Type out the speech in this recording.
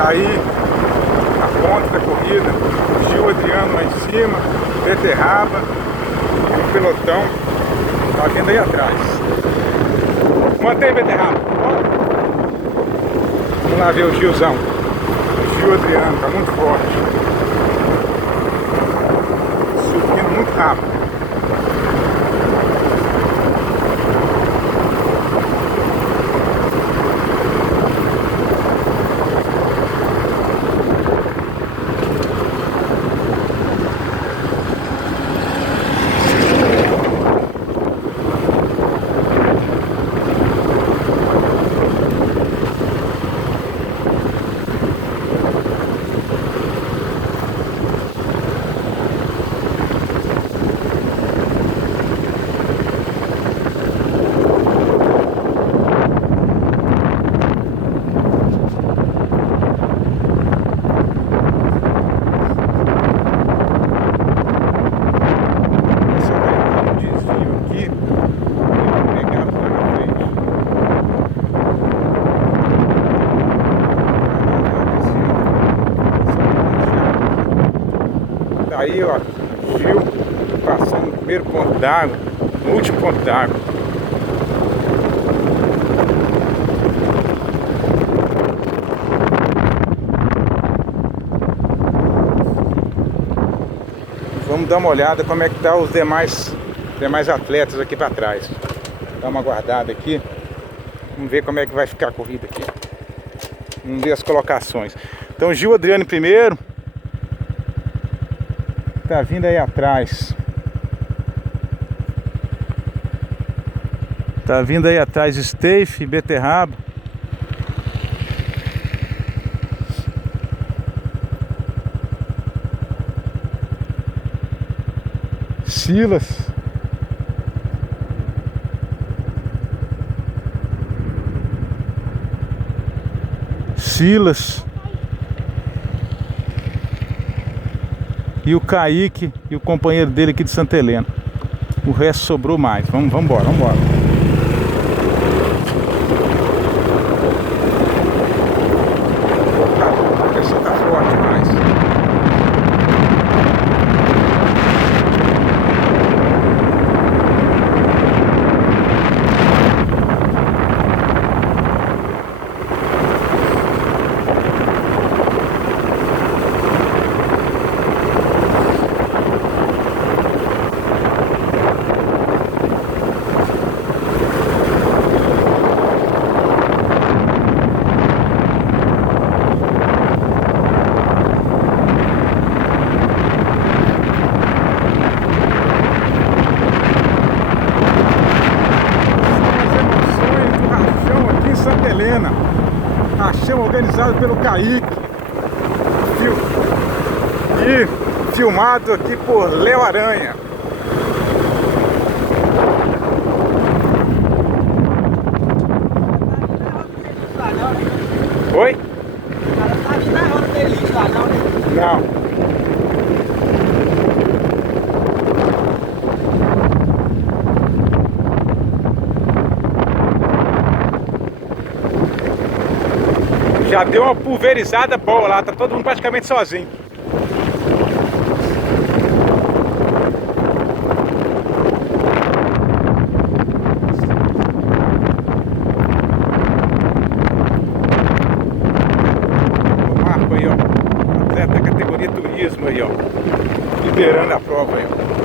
Tá aí a ponta da corrida, Gil Adriano lá em cima, Beterraba e o pelotão tá vindo aí atrás. Mantém, Beterraba. Vamos lá ver o Gilzão. O Gil Adriano tá muito forte. Subindo muito rápido. Aí, ó, Gil passando no primeiro ponto d'água, no último ponto d'água. Vamos dar uma olhada como é que tá os demais atletas aqui para trás. Dá uma guardada aqui. Vamos ver como é que vai ficar a corrida aqui. Vamos ver as colocações. Então, Gil Adriano primeiro. Tá vindo aí atrás. Tá vindo aí atrás Steiff, Beterraba. Silas. E o Kaique e o companheiro dele aqui de Santa Helena. O resto sobrou mais. Vamos embora, vamos embora. A pessoa tá forte demais. Rachão organizado pelo Kaique e filmado aqui por Léo Aranha. Oi? Não. Já deu uma pulverizada boa lá, tá todo mundo praticamente sozinho. O Marco aí, ó, atleta da categoria turismo aí, ó, liderando a prova aí, ó.